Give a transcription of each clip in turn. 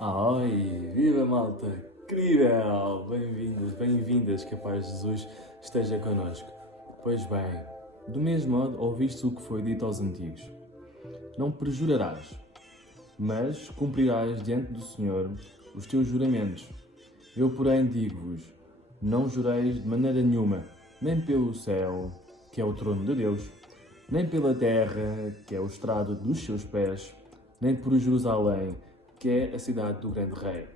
Ai, viva malta, incrível! Bem-vindos, bem-vindas, que a paz de Jesus esteja connosco. Pois bem, do mesmo modo ouviste o que foi dito aos antigos. Não perjurarás, mas cumprirás diante do Senhor os teus juramentos. Eu, porém, digo-vos, não jureis de maneira nenhuma, nem pelo céu, que é o trono de Deus, nem pela terra, que é o estrado dos seus pés, nem por Jerusalém, que é a cidade do grande rei.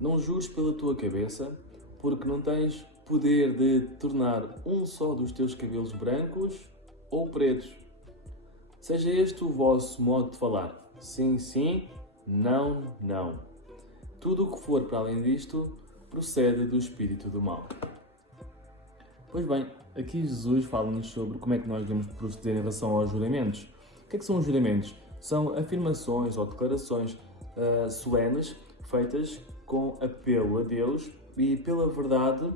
Não jures pela tua cabeça, porque não tens poder de tornar um só dos teus cabelos brancos ou pretos. Seja este o vosso modo de falar. Sim, sim, não, não. Tudo o que for para além disto procede do espírito do mal. Pois bem, aqui Jesus fala-nos sobre como é que nós devemos proceder em relação aos juramentos. O que é que são os juramentos? São afirmações ou declarações solenes feitas com apelo a Deus e pela verdade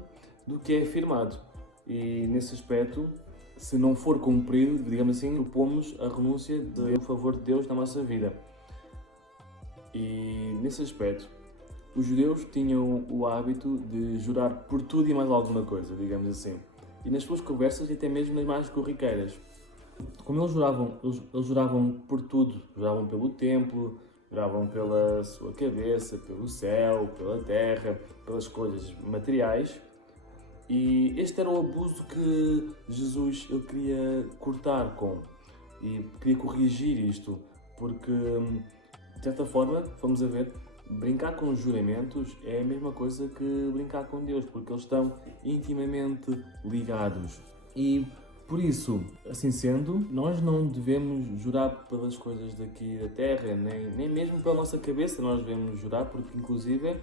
do que é afirmado. E nesse aspecto, se não for cumprido, digamos assim, propomos a renúncia em favor de Deus na nossa vida. E nesse aspecto, os judeus tinham o hábito de jurar por tudo e mais alguma coisa, digamos assim. E nas suas conversas e até mesmo nas mais corriqueiras. Como eles juravam por tudo. Juravam pelo templo, juravam pela sua cabeça, pelo céu, pela terra, pelas coisas materiais. E este era o abuso que Jesus ele queria cortar com. E queria corrigir isto. Porque, de certa forma, vamos a ver, brincar com os juramentos é a mesma coisa que brincar com Deus, porque eles estão intimamente ligados. E por isso, assim sendo, nós não devemos jurar pelas coisas daqui da terra, nem mesmo pela nossa cabeça nós devemos jurar, porque inclusive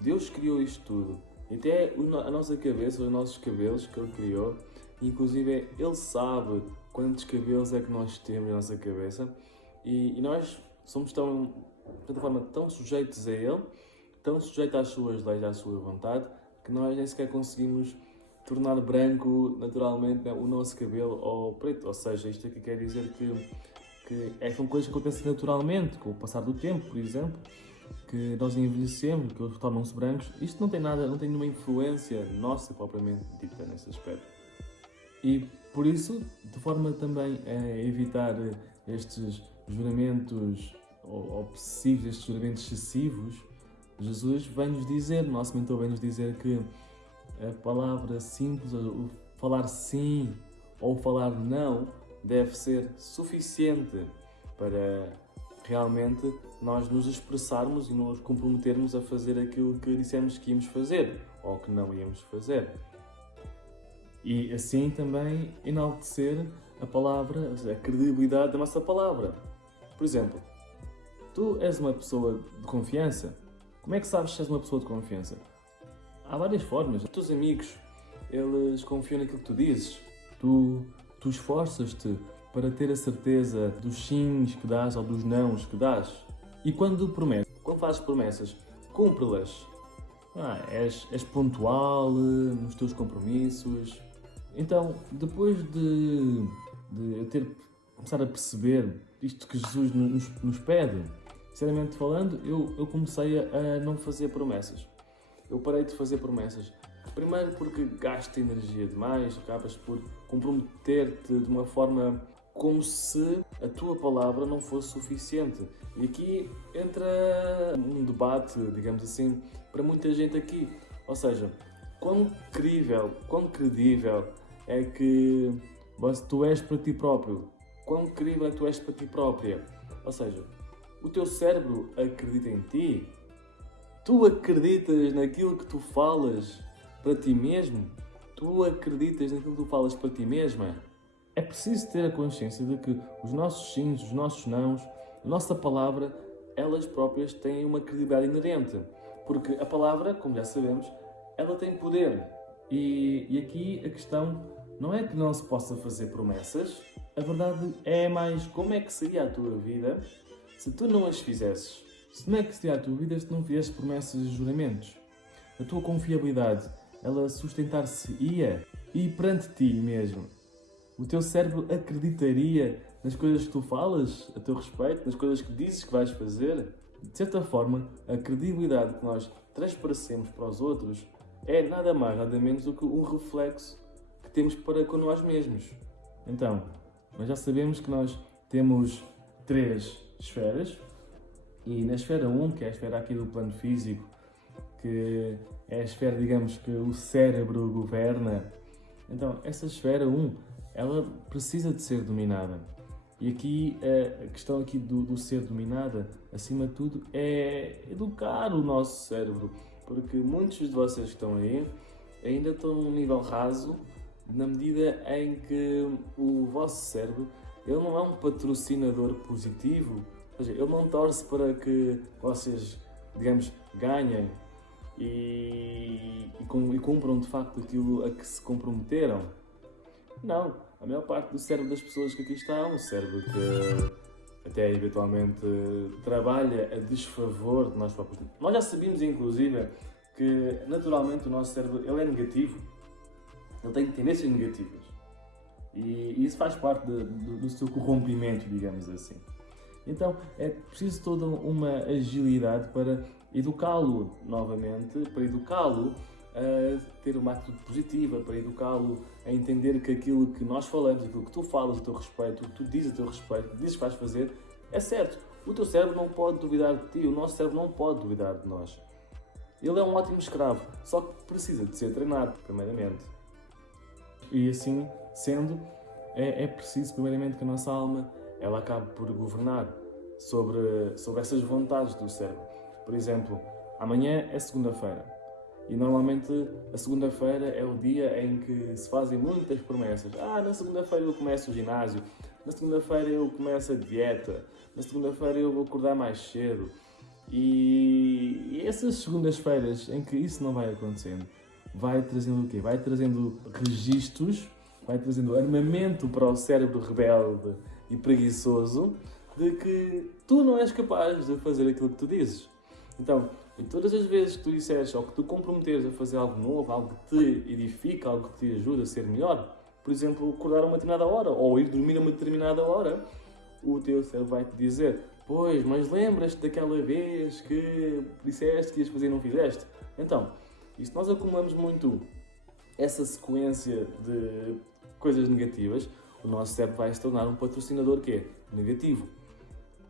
Deus criou isto tudo. E até a nossa cabeça, os nossos cabelos que Ele criou, inclusive Ele sabe quantos cabelos é que nós temos na nossa cabeça e nós somos tão, de certa forma, tão sujeitos a Ele, tão sujeitos às suas leis, à sua vontade, que nós nem sequer conseguimos tornar branco naturalmente o nosso cabelo ou preto. Ou seja, isto aqui quer dizer que são coisas que acontecem naturalmente, com o passar do tempo, por exemplo, que nós envelhecemos, que eles tornam-se brancos. Isto não tem nenhuma influência nossa propriamente dita nesse aspecto. E por isso, de forma também a evitar estes juramentos obsessivos, estes juramentos excessivos, Jesus vem-nos dizer, o nosso mentor vem-nos dizer que a palavra simples, o falar sim ou falar não, deve ser suficiente para realmente nós nos expressarmos e nos comprometermos a fazer aquilo que dissemos que íamos fazer ou que não íamos fazer. E assim também enaltecer a palavra, a credibilidade da nossa palavra. Por exemplo, tu és uma pessoa de confiança. Como é que sabes se és uma pessoa de confiança? Há várias formas. Os teus amigos, eles confiam naquilo que tu dizes. Tu esforças-te para ter a certeza dos sims que dás ou dos nãos que dás. E quando fazes promessas, cumpre-las. És pontual nos teus compromissos. Então, depois de eu ter começado a perceber isto que Jesus nos pede, sinceramente falando, eu comecei a não fazer promessas. Eu parei de fazer promessas. Primeiro porque gasta energia demais, acabas por comprometer-te de uma forma como se a tua palavra não fosse suficiente. E aqui entra um debate, digamos assim, para muita gente aqui. Ou seja, quão credível é que tu és para ti próprio? Quão credível é que tu és para ti própria? Ou seja, o teu cérebro acredita em ti? Tu acreditas naquilo que tu falas para ti mesmo? Tu acreditas naquilo que tu falas para ti mesma? É preciso ter a consciência de que os nossos sims, os nossos nãos, a nossa palavra, elas próprias têm uma credibilidade inerente. Porque a palavra, como já sabemos, ela tem poder. E aqui a questão não é que não se possa fazer promessas, a verdade é mais como é que seria a tua vida se tu não as fizesses. Como é que seria a tua vida se não fizesses promessas e juramentos? A tua confiabilidade, ela sustentar-se-ia e perante ti mesmo. O teu cérebro acreditaria nas coisas que tu falas a teu respeito, nas coisas que dizes que vais fazer? de certa forma, a credibilidade que nós transparecemos para os outros é nada mais, nada menos do que um reflexo que temos para com nós mesmos. Então, nós já sabemos que nós temos 3 esferas, e na esfera 1, que é a esfera aqui do plano físico, que é a esfera, digamos, que o cérebro governa, então essa esfera 1, ela precisa de ser dominada. E aqui, a questão aqui do ser dominada, acima de tudo, é educar o nosso cérebro, porque muitos de vocês que estão aí ainda estão num nível raso, na medida em que o vosso cérebro, ele não é um patrocinador positivo, ou seja, ele não torce para que vocês, digamos, ganhem e cumpram de facto aquilo a que se comprometeram. Não, a maior parte do cérebro das pessoas que aqui está é um cérebro que até eventualmente trabalha a desfavor de nós próprios. Nós já sabíamos, inclusive, que naturalmente o nosso cérebro ele é negativo, ele tem tendências negativas e isso faz parte do seu corrompimento, digamos assim. Então é preciso toda uma agilidade para educá-lo novamente, para educá-lo a ter uma atitude positiva, para educá-lo a entender que aquilo que nós falamos, aquilo que tu falas a teu respeito, o que tu dizes a teu respeito, dizes que vais fazer, é certo. O teu cérebro não pode duvidar de ti, o nosso cérebro não pode duvidar de nós. Ele é um ótimo escravo, só que precisa de ser treinado, primeiramente. E assim sendo, é preciso primeiramente que a nossa alma ela acabe por governar sobre essas vontades do cérebro. Por exemplo, amanhã é segunda-feira e normalmente a segunda-feira é o dia em que se fazem muitas promessas. Na segunda-feira eu começo o ginásio, na segunda-feira eu começo a dieta, na segunda-feira eu vou acordar mais cedo. E essas segundas-feiras em que isso não vai acontecendo, vai trazendo o quê? Vai trazendo registros, vai trazendo armamento para o cérebro rebelde e preguiçoso de que tu não és capaz de fazer aquilo que tu dizes. Então, em todas as vezes que tu disseres ou que tu comprometeres a fazer algo novo, algo que te edifica, algo que te ajuda a ser melhor, por exemplo, acordar a uma determinada hora ou ir dormir a uma determinada hora, o teu cérebro vai-te dizer: pois, mas lembras-te daquela vez que disseste que ias fazer e não fizeste? Então, e se nós acumulamos muito essa sequência de coisas negativas, o nosso cérebro vai se tornar um patrocinador que é negativo.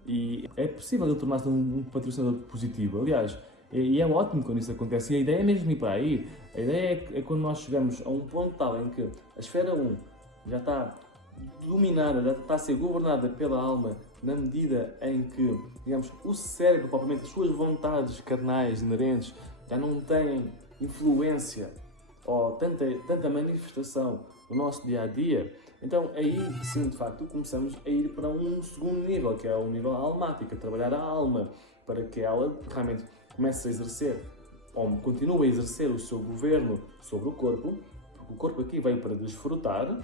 E é possível ele tornar-se um patrocinador positivo. Aliás, e é ótimo quando isso acontece. E a ideia é mesmo ir para aí. A ideia é quando nós chegamos a um ponto tal em que a esfera 1 já está dominada, já está a ser governada pela alma, na medida em que, digamos, o cérebro, propriamente as suas vontades carnais inerentes, já não têm influência ou tanta manifestação no nosso dia-a-dia. Então aí sim, de facto, começamos a ir para um segundo nível, que é o nível almático, a trabalhar a alma, para que ela realmente comece a exercer, ou continue a exercer o seu governo sobre o corpo, porque o corpo aqui veio para desfrutar,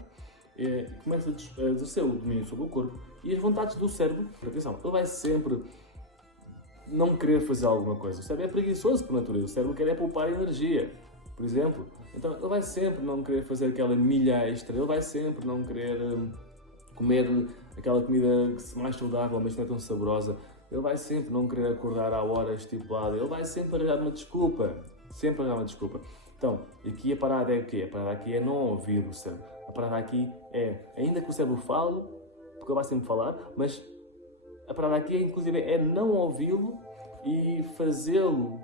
e começa a exercer o domínio sobre o corpo e as vontades do cérebro. Atenção, ele vai sempre não querer fazer alguma coisa. O cérebro é preguiçoso por natureza, o cérebro quer poupar energia, por exemplo. Então ele vai sempre não querer fazer aquela milha extra, ele vai sempre não querer comer aquela comida mais saudável, mas não é tão saborosa. Ele vai sempre não querer acordar à hora estipulada, ele vai sempre arranjar uma desculpa, Então, aqui a parada é o quê? A parada aqui é não ouvir o cérebro. A parada aqui é, ainda que o cérebro fale, porque ele vai sempre falar, mas a parada aqui inclusive é não ouvi-lo e fazê-lo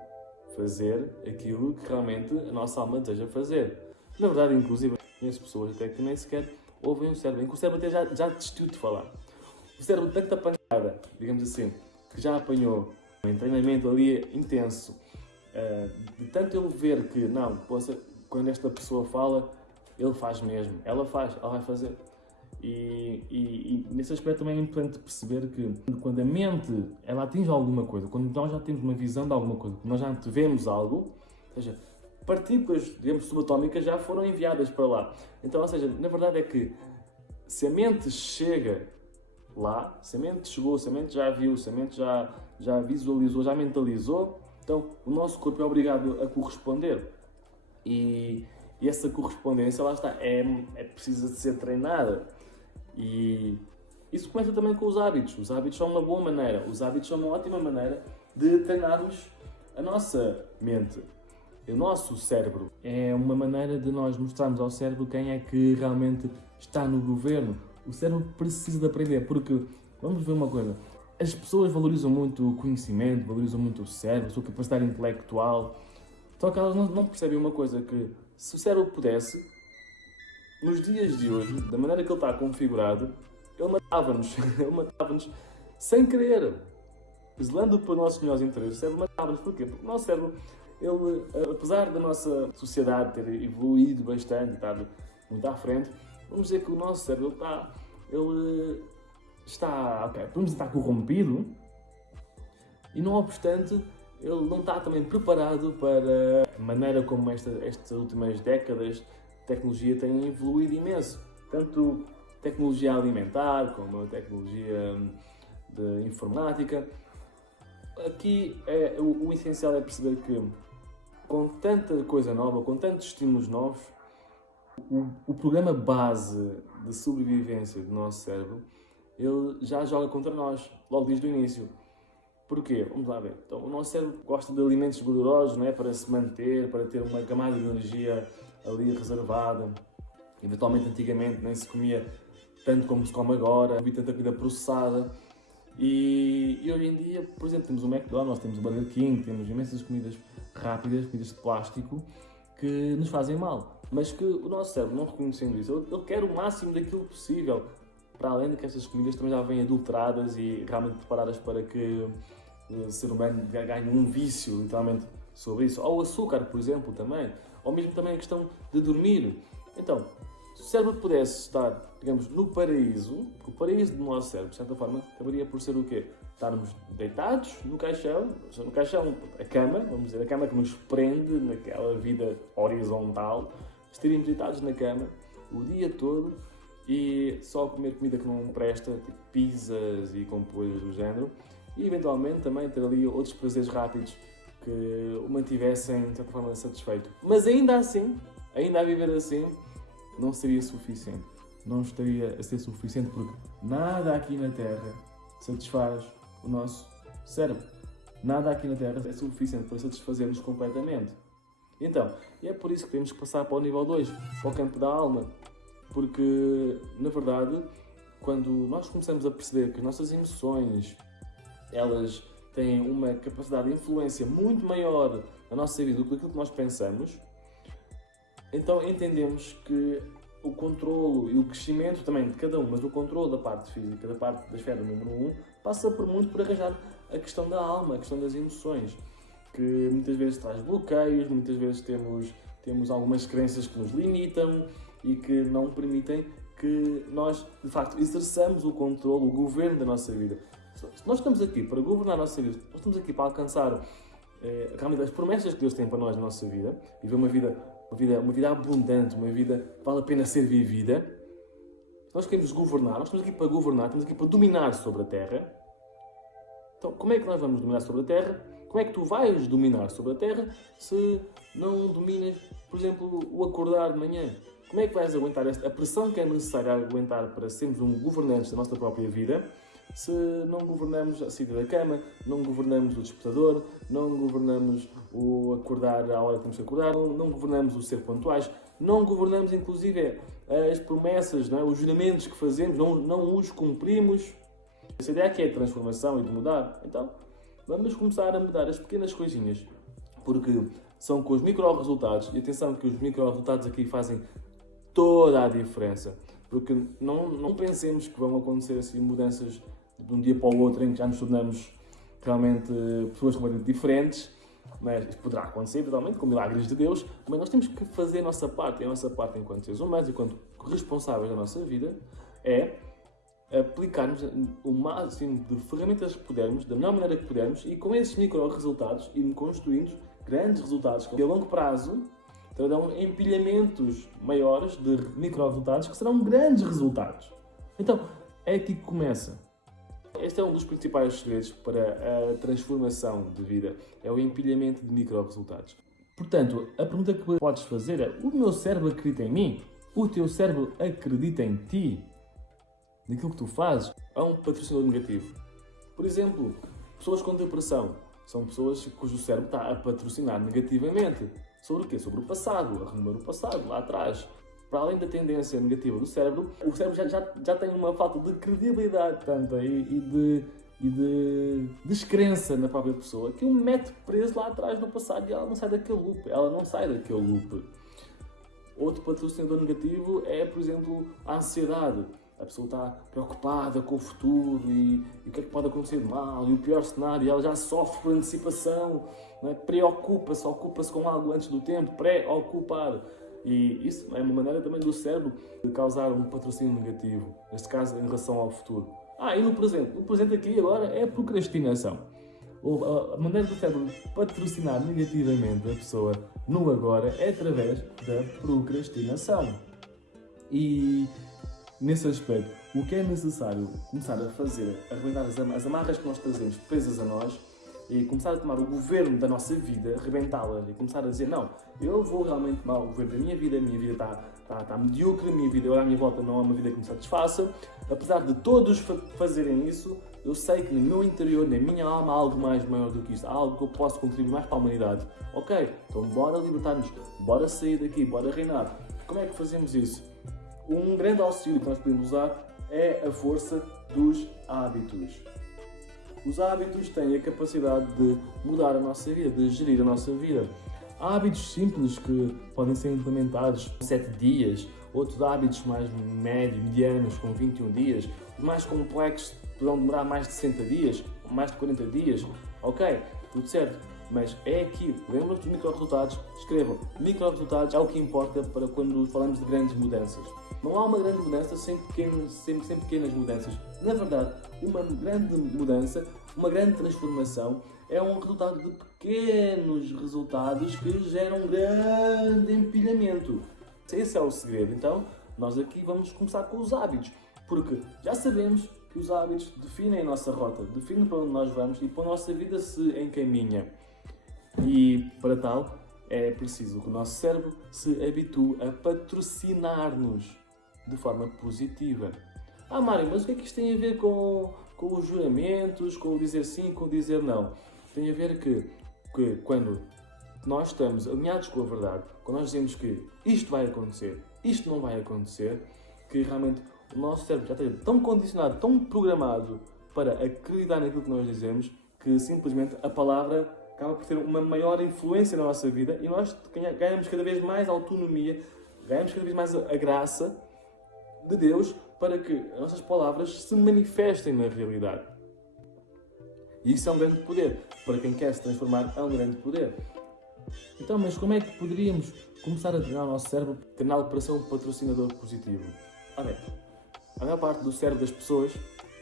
fazer aquilo que realmente a nossa alma deseja fazer. Na verdade, inclusive, conheço pessoas até que nem sequer ouvem o cérebro, em que o cérebro até já desistiu de falar. O cérebro tanta apanhada, digamos assim, que já apanhou em treinamento ali intenso, de tanto ele ver que, não, quando esta pessoa fala, ele faz mesmo, ela vai fazer. E nesse aspecto também é importante perceber que quando a mente ela atinge alguma coisa, quando nós já temos uma visão de alguma coisa, quando nós já antevemos algo, ou seja, partículas, digamos, subatómicas já foram enviadas para lá. Então, ou seja, na verdade é que se a mente chega lá, se a mente chegou, se a mente já viu, se a mente já visualizou, já mentalizou, então o nosso corpo é obrigado a corresponder. E essa correspondência, lá está, precisa de ser treinada. E isso começa também com os hábitos. Os hábitos são uma boa maneira, os hábitos são uma ótima maneira de treinarmos a nossa mente, o nosso cérebro. É uma maneira de nós mostrarmos ao cérebro quem é que realmente está no governo. O cérebro precisa de aprender, porque, vamos ver uma coisa, as pessoas valorizam muito o conhecimento, valorizam muito o cérebro, a sua capacidade intelectual, só que elas não percebem uma coisa, que se o cérebro pudesse, nos dias de hoje, da maneira que ele está configurado, ele matava-nos, ele matava-nos sem querer, zelando para os nossos melhores interesses. O cérebro matava-nos, porquê? Porque o nosso cérebro, ele, apesar da nossa sociedade ter evoluído bastante, estado muito à frente, vamos dizer que o nosso cérebro ele está, ok, podemos estar corrompido, e não obstante, ele não está também preparado para a maneira como estas últimas décadas a tecnologia tem evoluído imenso. Tanto tecnologia alimentar como a tecnologia de informática. Aqui o essencial é perceber que, com tanta coisa nova, com tantos estímulos novos, o programa base de sobrevivência do nosso cérebro, ele já joga contra nós, logo desde o início. Porquê? Vamos lá ver. Então, o nosso cérebro gosta de alimentos gordurosos, não é? Para se manter, para ter uma camada de energia ali reservada. Eventualmente, antigamente, nem se comia tanto como se come agora, havia tanta comida processada. E hoje em dia, por exemplo, temos o McDonald's, temos o Burger King, temos imensas comidas rápidas, comidas de plástico, que nos fazem mal. Mas que o nosso cérebro, não reconhecendo isso, ele quer o máximo daquilo possível. Para além de que estas comidas também já vêm adulteradas e realmente preparadas para que o ser humano ganhe um vício, literalmente, sobre isso. Ou o açúcar, por exemplo, também. Ou mesmo também a questão de dormir. Então, se o cérebro pudesse estar, digamos, no paraíso, o paraíso do nosso cérebro, de certa forma, acabaria por ser o quê? Estarmos deitados no caixão, a cama, vamos dizer, a cama que nos prende naquela vida horizontal, estaríamos deitados na cama o dia todo e só comer comida que não presta, tipo pizzas e coisas do género, e eventualmente também ter ali outros prazeres rápidos que o mantivessem, de certa forma, satisfeito. Mas ainda assim, ainda a viver assim, não seria suficiente. Não estaria a ser suficiente, porque nada aqui na Terra satisfaz o nosso cérebro. Nada aqui na Terra é suficiente para satisfazer-nos completamente. Então, e é por isso que temos que passar para o nível 2, para o campo da alma. Porque, na verdade, quando nós começamos a perceber que as nossas emoções, elas têm uma capacidade de influência muito maior na nossa vida do que aquilo que nós pensamos, então entendemos que o controlo e o crescimento também de cada um, mas o controlo da parte física, da parte da esfera número 1, passa por muito por arranjar a questão da alma, a questão das emoções, que muitas vezes traz bloqueios, muitas vezes temos algumas crenças que nos limitam e que não permitem que nós, de facto, exerçamos o controle, o governo da nossa vida. Se nós estamos aqui para governar a nossa vida, nós estamos aqui para alcançar realmente as promessas que Deus tem para nós na nossa vida, e viver uma vida abundante, uma vida que vale a pena ser vivida. Se nós queremos governar, nós estamos aqui para governar, estamos aqui para dominar sobre a Terra. Então, como é que nós vamos dominar sobre a Terra? Como é que tu vais dominar sobre a Terra se não dominas, por exemplo, o acordar de manhã? Como é que vais aguentar a pressão que é necessária aguentar para sermos um governante da nossa própria vida se não governamos a saída da cama, não governamos o despertador, não governamos o acordar à hora que temos que acordar, não governamos o ser pontuais, não governamos inclusive as promessas, não é? Os juramentos que fazemos, não os cumprimos. Essa ideia aqui é de transformação e de mudar. Então, vamos começar a mudar as pequenas coisinhas, porque são com os micro-resultados, e atenção que os micro-resultados aqui fazem toda a diferença, porque não pensemos que vão acontecer assim mudanças de um dia para o outro em que já nos tornamos realmente pessoas completamente diferentes, mas isso poderá acontecer totalmente com milagres de Deus, mas nós temos que fazer a nossa parte, e a nossa parte enquanto seres humanos, enquanto responsáveis da nossa vida, é aplicarmos o máximo de ferramentas que pudermos, da melhor maneira que pudermos, e com esses micro-resultados irmos construindo grandes resultados que a longo prazo trarão empilhamentos maiores de micro-resultados que serão grandes resultados. Então, é aqui que começa. Este é um dos principais segredos para a transformação de vida, é o empilhamento de micro-resultados. Portanto, a pergunta que podes fazer é: o meu cérebro acredita em mim? O teu cérebro acredita em ti? Naquilo que tu fazes? Há um patrocinador negativo. Por exemplo, pessoas com depressão. São pessoas cujo cérebro está a patrocinar negativamente. Sobre o quê? Sobre o passado, a rememorar o passado, lá atrás. Para além da tendência negativa do cérebro, o cérebro já tem uma falta de credibilidade tanta e de descrença na própria pessoa que o mete preso lá atrás no passado e ela não sai daquele loop. Ela não sai daquele loop. Outro patrocinador negativo é, por exemplo, a ansiedade. A pessoa está preocupada com o futuro e o que é que pode acontecer de mal, e o pior cenário, ela já sofre por antecipação, não é? Preocupa-se, ocupa-se com algo antes do tempo, pré-ocupar. E isso é uma maneira também do cérebro de causar um patrocínio negativo, neste caso em relação ao futuro. E no presente? O presente aqui agora é a procrastinação. A maneira do cérebro patrocinar negativamente a pessoa no agora é através da procrastinação. E nesse aspecto, o que é necessário começar a fazer, a arrebentar as amarras que nós trazemos presas a nós e começar a tomar o governo da nossa vida, arrebentá-las e começar a dizer não, eu vou realmente tomar o governo da minha vida, a minha vida está medíocre, a minha vida olhar à minha volta não é uma vida que me satisfaça. Apesar de todos fazerem isso, eu sei que no meu interior, na minha alma, há algo mais maior do que isto, há algo que eu posso contribuir mais para a humanidade. Ok, então bora libertar-nos, bora sair daqui, bora reinar. Como é que fazemos isso? Um grande auxílio que nós podemos usar é a força dos hábitos. Os hábitos têm a capacidade de mudar a nossa vida, de gerir a nossa vida. Há hábitos simples que podem ser implementados em 7 dias, outros hábitos mais medianos, com 21 dias, os mais complexos poderão demorar mais de 60 dias, mais de 40 dias. Ok, tudo certo. Mas é aqui, lembram-se dos micro-resultados? Escrevam, micro-resultados é o que importa para quando falamos de grandes mudanças. Não há uma grande mudança sem pequenas mudanças. Na verdade, uma grande mudança, uma grande transformação é um resultado de pequenos resultados que geram um grande empilhamento. Esse é o segredo. Então, nós aqui vamos começar com os hábitos, porque já sabemos que os hábitos definem a nossa rota, definem para onde nós vamos e para a nossa vida se encaminha. E para tal, é preciso que o nosso cérebro se habitue a patrocinar-nos de forma positiva. Mário, mas o que é que isto tem a ver com os juramentos, com o dizer sim, com o dizer não? Tem a ver que quando nós estamos alinhados com a verdade, quando nós dizemos que isto vai acontecer, isto não vai acontecer, que realmente o nosso cérebro já está tão condicionado, tão programado para acreditar naquilo que nós dizemos, que simplesmente a palavra acaba por ter uma maior influência na nossa vida e nós ganhamos cada vez mais autonomia, ganhamos cada vez mais a graça de Deus para que as nossas palavras se manifestem na realidade. E isso é um grande poder. Para quem quer se transformar, é um grande poder. Então, mas como é que poderíamos começar a treinar o nosso cérebro, treiná-lo para ser um patrocinador positivo? A maior parte do cérebro das pessoas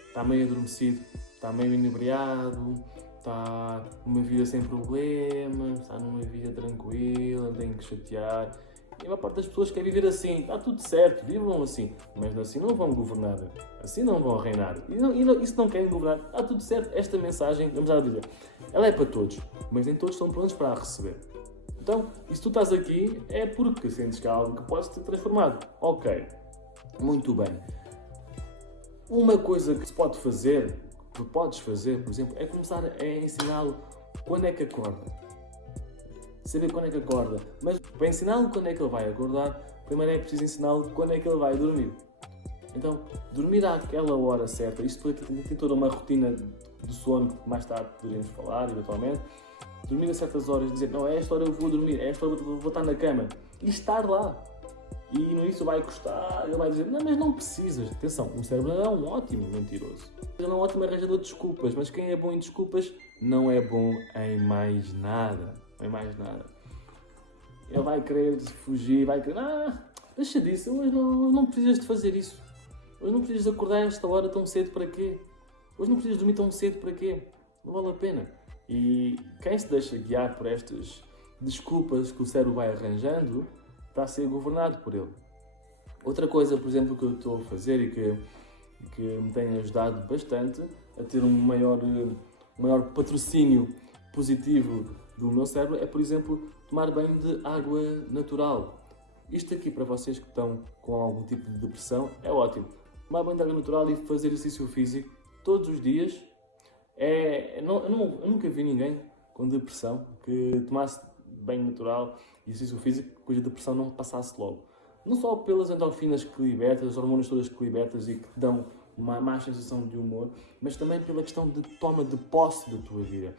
está meio adormecido, está meio inebriado, está numa vida sem problemas, está numa vida tranquila, não tem que chatear. E a maior parte das pessoas quer viver assim, está tudo certo, vivam assim, mas assim não vão governar, assim não vão reinar. E se não querem governar, está tudo certo. Esta mensagem, vamos já dizer, ela é para todos, mas nem todos estão prontos para a receber. Então, e se tu estás aqui, é porque sentes que há algo que pode ser transformado. Ok, muito bem. Uma coisa que se pode fazer, que podes fazer, por exemplo, é começar a ensiná-lo quando é que acorda. Saber quando é que acorda. Mas para ensiná-lo quando é que ele vai acordar, primeiro é preciso ensiná-lo quando é que ele vai dormir. Então, dormir àquela hora certa, isto aqui tem toda uma rotina de sono que mais tarde poderíamos falar, eventualmente. Dormir a certas horas, dizer, não, a esta hora eu vou dormir, a esta hora eu vou estar na cama. E estar lá. E no início vai custar, ele vai dizer, não, mas não precisas. Atenção, o cérebro é um ótimo mentiroso. Ele é um ótimo arranjador de desculpas, mas quem é bom em desculpas não é bom em mais nada. Não é mais nada. Ele vai querer fugir, vai querer, deixa disso, hoje não precisas de fazer isso. Hoje não precisas de acordar a esta hora tão cedo para quê? Hoje não precisas dormir tão cedo para quê? Não vale a pena. E quem se deixa guiar por estas desculpas que o cérebro vai arranjando, está a ser governado por ele. Outra coisa, por exemplo, que eu estou a fazer e que me tem ajudado bastante a ter um maior patrocínio positivo do meu cérebro é, por exemplo, tomar banho de água natural. Isto aqui, para vocês que estão com algum tipo de depressão, é ótimo. Tomar banho de água natural e fazer exercício físico todos os dias. Eu nunca vi ninguém com depressão, que tomasse banho natural e exercício físico, cuja depressão não passasse logo. Não só pelas endorfinas que libertas, as hormonas todas que libertas e que te dão uma má sensação de humor, mas também pela questão de toma de posse da tua vida.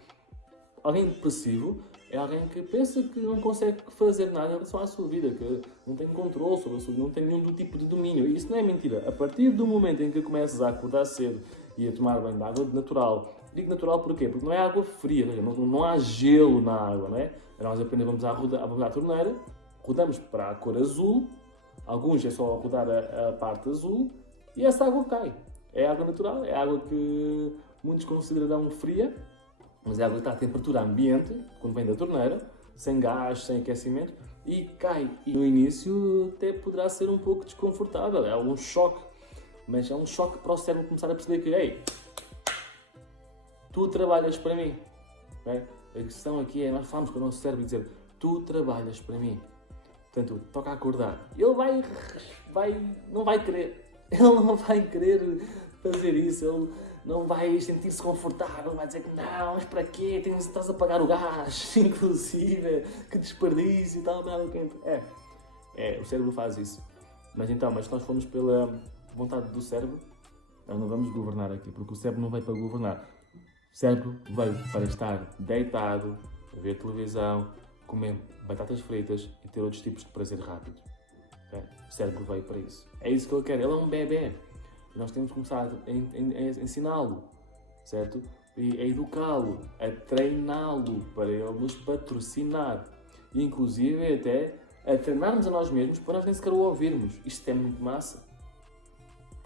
Alguém depressivo é alguém que pensa que não consegue fazer nada em relação à sua vida, que não tem controle sobre a sua vida, não tem nenhum tipo de domínio. E isso não é mentira. A partir do momento em que começas a acordar cedo e a tomar banho de água natural, digo natural porquê? Porque não é água fria, não há gelo na água, não é? Nós apenas vamos à torneira, rodamos para a cor azul, alguns é só rodar a parte azul e essa água cai. É água natural, é água que muitos considerarão fria, mas é água que está a temperatura ambiente, quando vem da torneira, sem gás, sem aquecimento, e cai. E no início até poderá ser um pouco desconfortável, é algum choque, mas é um choque para o cérebro começar a perceber que, ei, tu trabalhas para mim. Okay? A questão aqui é, nós falamos com o nosso cérebro e dizer, tu trabalhas para mim. Portanto, toca acordar. Ele não vai querer. Ele não vai querer fazer isso, ele não vai sentir-se confortável, vai dizer que não, mas para quê? Estás a pagar o gás, inclusive, que desperdício e tal, nada quente. O cérebro faz isso. Mas se nós formos pela vontade do cérebro, nós não vamos governar aqui, porque o cérebro não veio para governar. O cérebro veio para estar deitado, a ver televisão, comer batatas fritas e ter outros tipos de prazer rápido. Okay? O cérebro veio para isso. É isso que ele quer. Ele é um bebê. E nós temos que começar a ensiná-lo, certo? E a educá-lo, a treiná-lo para ele nos patrocinar. E inclusive até a treinarmos a nós mesmos para nós nem sequer o ouvirmos. Isto é muito massa.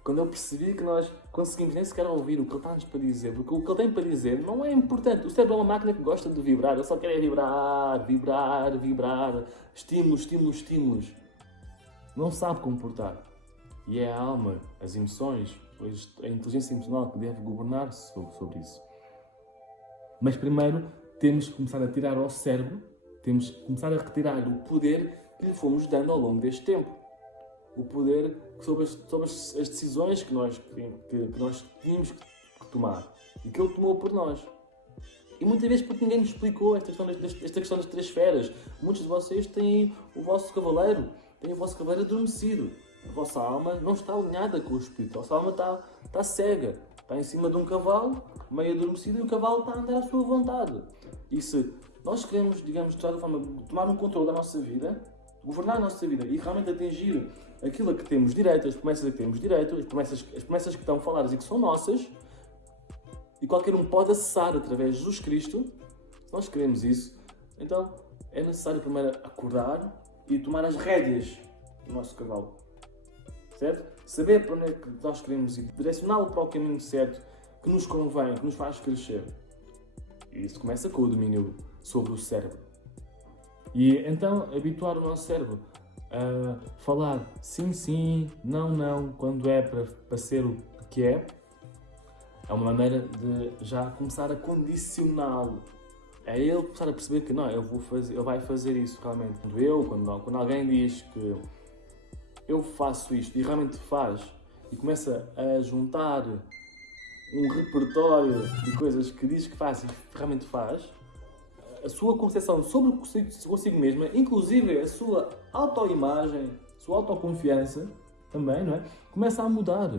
Quando eu percebi que nós conseguimos nem sequer ouvir o que ele está-nos para dizer, porque o que ele tem para dizer não é importante. O cérebro é uma máquina que gosta de vibrar, ele só quer vibrar, vibrar, vibrar, estímulos, estímulos, estímulos. Não sabe comportar. E é a alma, as emoções, a inteligência emocional que deve governar sobre isso. Mas primeiro temos que começar a tirar ao cérebro, temos que começar a retirar o poder que lhe fomos dando ao longo deste tempo. O poder sobre as decisões que nós tínhamos que tomar e que ele tomou por nós. E muitas vezes porque ninguém nos explicou esta questão das três esferas. Muitos de vocês têm o vosso cavaleiro adormecido. A vossa alma não está alinhada com o espírito. A vossa alma está cega. Está em cima de um cavalo, meio adormecido, e o cavalo está a andar à sua vontade. E se nós queremos, de certa forma, tomar um controle da nossa vida, governar a nossa vida e realmente atingir aquilo a que temos direito, as promessas a que temos direito, as promessas que estão faladas e que são nossas, e qualquer um pode acessar através de Jesus Cristo, se nós queremos isso, então é necessário primeiro acordar e tomar as rédeas do nosso cavalo. Certo? Saber para onde é que nós queremos ir, direcioná-lo para o caminho certo, que nos convém, que nos faz crescer. E isso começa com o domínio sobre o cérebro. E então habituar o nosso cérebro a falar sim, sim, não, não, quando é para ser o que é uma maneira de já começar a condicioná-lo. É ele começar a perceber que não, ele vai fazer isso realmente. Quando alguém diz que eu faço isto e realmente faz, e começa a juntar um repertório de coisas que diz que faz e realmente faz, a sua concepção sobre consigo mesma, inclusive a sua autoimagem, a sua autoconfiança também, não é? Começa a mudar.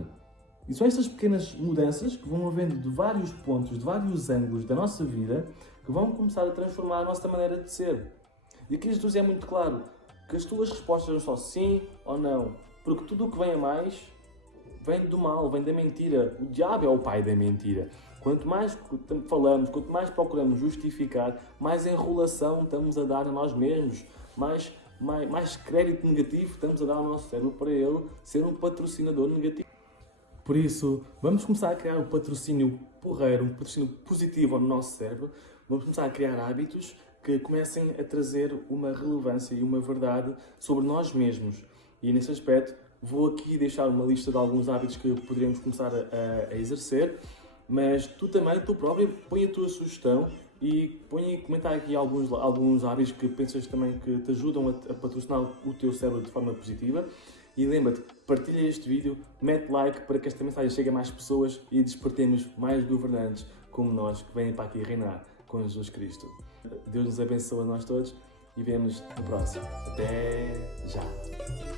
E são estas pequenas mudanças que vão havendo de vários pontos, de vários ângulos da nossa vida, que vão começar a transformar a nossa maneira de ser. E aqui Jesus é muito claro que as tuas respostas são só sim ou não, porque tudo o que vem a mais vem do mal, vem da mentira. O diabo é o pai da mentira. Quanto mais falamos, quanto mais procuramos justificar, mais enrolação estamos a dar a nós mesmos, mais crédito negativo estamos a dar ao nosso cérebro para ele ser um patrocinador negativo. Por isso, vamos começar a criar um patrocínio porreiro, um patrocínio positivo ao nosso cérebro. Vamos começar a criar hábitos que comecem a trazer uma relevância e uma verdade sobre nós mesmos. E nesse aspecto, vou aqui deixar uma lista de alguns hábitos que poderíamos começar a exercer, mas tu próprio, põe a tua sugestão e comenta aqui alguns hábitos que pensas também que te ajudam a patrocinar o teu cérebro de forma positiva. E lembra-te, partilha este vídeo, mete like para que esta mensagem chegue a mais pessoas e despertemos mais governantes como nós que vêm para aqui reinar com Jesus Cristo. Deus nos abençoe a nós todos e vemo-nos no próximo. Até já!